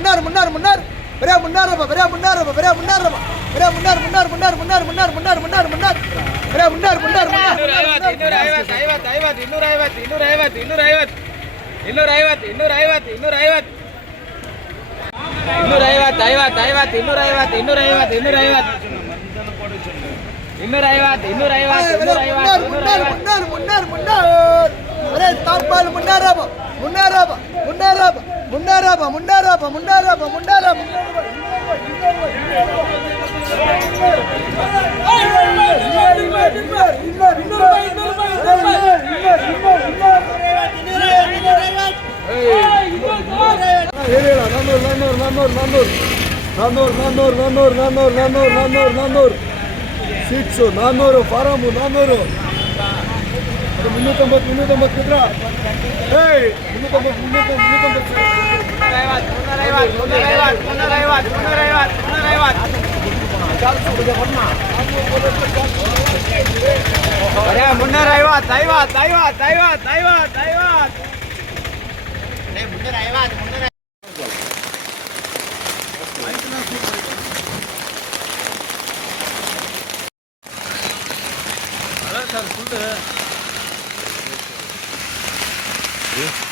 ಮುನ್ನಾರು ಬರೇ ಮುನ್ನಾರಪ್ಪ ಬರೇ ಮುನ್ನಾರಪ್ಪ ಬರೇ ಮುನ್ನಾರಪ್ಪ ಬರೇ ಮುನ್ನಾರು ಬರೇ ಮುನ್ನಾರು 400 ಫಾರಮ್ 400 390 ಇದ್ರ ಏಯ್ 390 Sir,